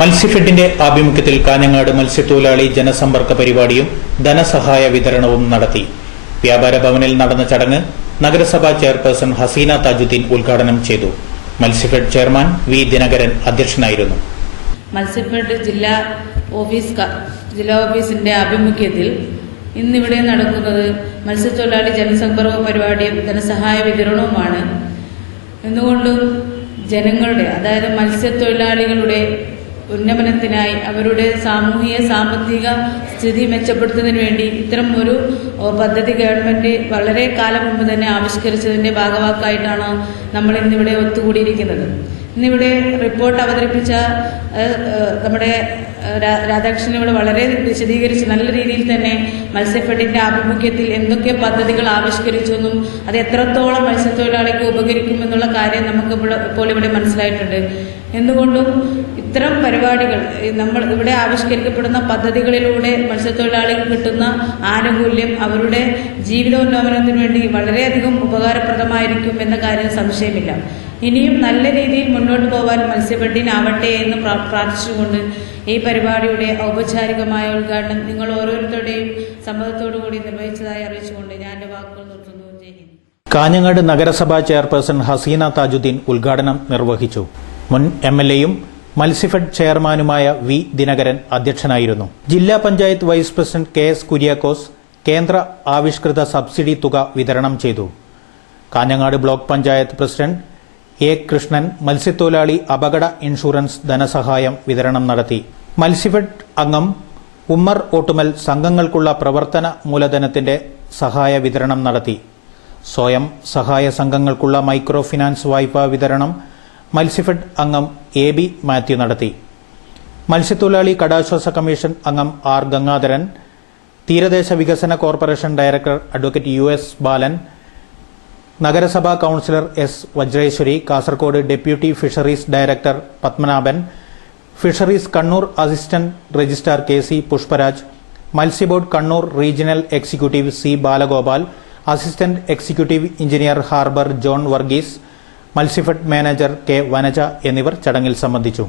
മത്സ്യഫെഡിന്റെ ആഭിമുഖ്യത്തിൽ കാഞ്ഞങ്ങാട് മത്സ്യത്തൊഴിലാളി ജനസമ്പർക്ക പരിപാടിയും ധനസഹായ വിതരണവും നടത്തി. വ്യാപാര ഭവനിൽ നടന്ന ചടങ്ങ് നഗരസഭാ ചെയർപേഴ്സൺ ഹസീന താജുദ്ദീൻ ഉദ്ഘാടനം ചെയ്തു. മത്സ്യഫെഡ് ചെയർമാൻ വി ദിനകരൻ അധ്യക്ഷനായിരുന്നു. മത്സ്യഫെഡ് ജില്ലാ ഓഫീസിന്റെ ആഭിമുഖ്യത്തിൽ ഇന്നിവിടെ നടക്കുന്നത് മത്സ്യത്തൊഴിലാളി ജനസമ്പർക്ക പരിപാടിയും ധനസഹായ വിതരണവുമാണ്. എന്തുകൊണ്ടും ജനങ്ങളുടെ, അതായത് മത്സ്യത്തൊഴിലാളികളുടെ ഉന്നമനത്തിനായി, അവരുടെ സാമൂഹിക സാമ്പത്തിക സ്ഥിതി മെച്ചപ്പെടുത്തുന്നതിന് വേണ്ടി ഇത്തരം ഒരു പദ്ധതി ഗവൺമെന്റ് വളരെ കാലം മുമ്പ് തന്നെ ആവിഷ്കരിച്ചതിന്റെ ഭാഗവാക്കായിട്ടാണ് നമ്മൾ ഇന്നിവിടെ ഒത്തുകൂടിയിരിക്കുന്നത്. ഇന്നിവിടെ റിപ്പോർട്ട് അവതരിപ്പിച്ച നമ്മുടെ രാധാകൃഷ്ണൻ ഇവിടെ വളരെ വിശദീകരിച്ച് നല്ല രീതിയിൽ തന്നെ മത്സ്യഫെഡിന്റെ ആഭിമുഖ്യത്തിൽ എന്തൊക്കെ പദ്ധതികൾ ആവിഷ്കരിച്ചെന്നും അത് എത്രത്തോളം മത്സ്യത്തൊഴിലാളിക്ക് ഉപകരിക്കുമെന്നുള്ള കാര്യം നമുക്ക് ഇപ്പോൾ ഇവിടെ മനസ്സിലായിട്ടുണ്ട്. എന്തുകൊണ്ടും ഇത്തരം പരിപാടികൾ, നമ്മൾ ഇവിടെ ആവിഷ്കരിക്കപ്പെടുന്ന പദ്ധതികളിലൂടെ മത്സ്യത്തൊഴിലാളികൾ കിട്ടുന്ന ആനുകൂല്യം അവരുടെ ജീവിതോന്നമനത്തിന് വേണ്ടി വളരെയധികം ഉപകാരപ്രദമായിരിക്കും എന്ന കാര്യം സംശയമില്ല. ഇനിയും നല്ല രീതിയിൽ മുന്നോട്ട് പോകാൻ മത്സ്യഫെഡിനാവട്ടെ എന്ന് പ്രാർത്ഥിച്ചുകൊണ്ട് ഈ പരിപാടിയുടെ ഔപചാരികമായ ഉദ്ഘാടനം നിങ്ങൾ ഓരോരുത്തരുടെയും സമ്മതത്തോടുകൂടി നിർവഹിച്ചതായി അറിയിച്ചുകൊണ്ട് ഞാൻ എന്റെ വാക്കുകൾ നിർത്തുന്നു. ജയ് ഹിന്ദ്. കാഞ്ഞങ്ങാട് നഗരസഭാ ചെയർപേഴ്സൺ ഹസീന താജുദ്ദീൻ ഉദ്ഘാടനം നിർവഹിച്ചു. മുൻ എംഎൽഎയും മത്സ്യഫെഡ് ചെയർമാനുമായ വി ദിനകരൻ അധ്യക്ഷനായിരുന്നു. ജില്ലാ panchayat vice president K S Kuriakose കേന്ദ്ര ആവിഷ്കൃത സബ്സിഡി തുക വിതരണം ചെയ്തു. Kanhangad block panchayat president A Krishnan മത്സ്യത്തൊഴിലാളി അപകട ഇൻഷുറൻസ് ധനസഹായം വിതരണം നടത്തി. മത്സ്യഫെഡ് അംഗം ഉമ്മർ ഓട്ടുമൽ സംഘങ്ങൾക്കുള്ള പ്രവർത്തന മൂലധനത്തിന്റെ സഹായ വിതരണം നടത്തി. സ്വയം സഹായ സംഘങ്ങൾക്കുള്ള മൈക്രോ ഫിനാൻസ് വായ്പാ വിതരണം മത്സ്യഫെഡ് അംഗം എ ബി മാത്യു നടത്തി. മത്സ്യത്തൊഴിലാളി കടാശ്വാസ കമ്മീഷൻ അംഗം ആർ ഗംഗാധരൻ, തീരദേശ വികസന corporation director advocate U S Balan, നഗരസഭാ councillor S Vajreswari, Kasaragod deputy fisheries director Padmanabhan, fisheries Kannur assistant registrar K C Pushparaj, മത്സ്യബോർഡ് Kannur regional executive C Balagopal, assistant executive engineer harbour John Varghese, മത്സ്യഫെഡ് മാനേജർ കെ വനജ എന്നിവർ ചടങ്ങിൽ സംബന്ധിച്ചു.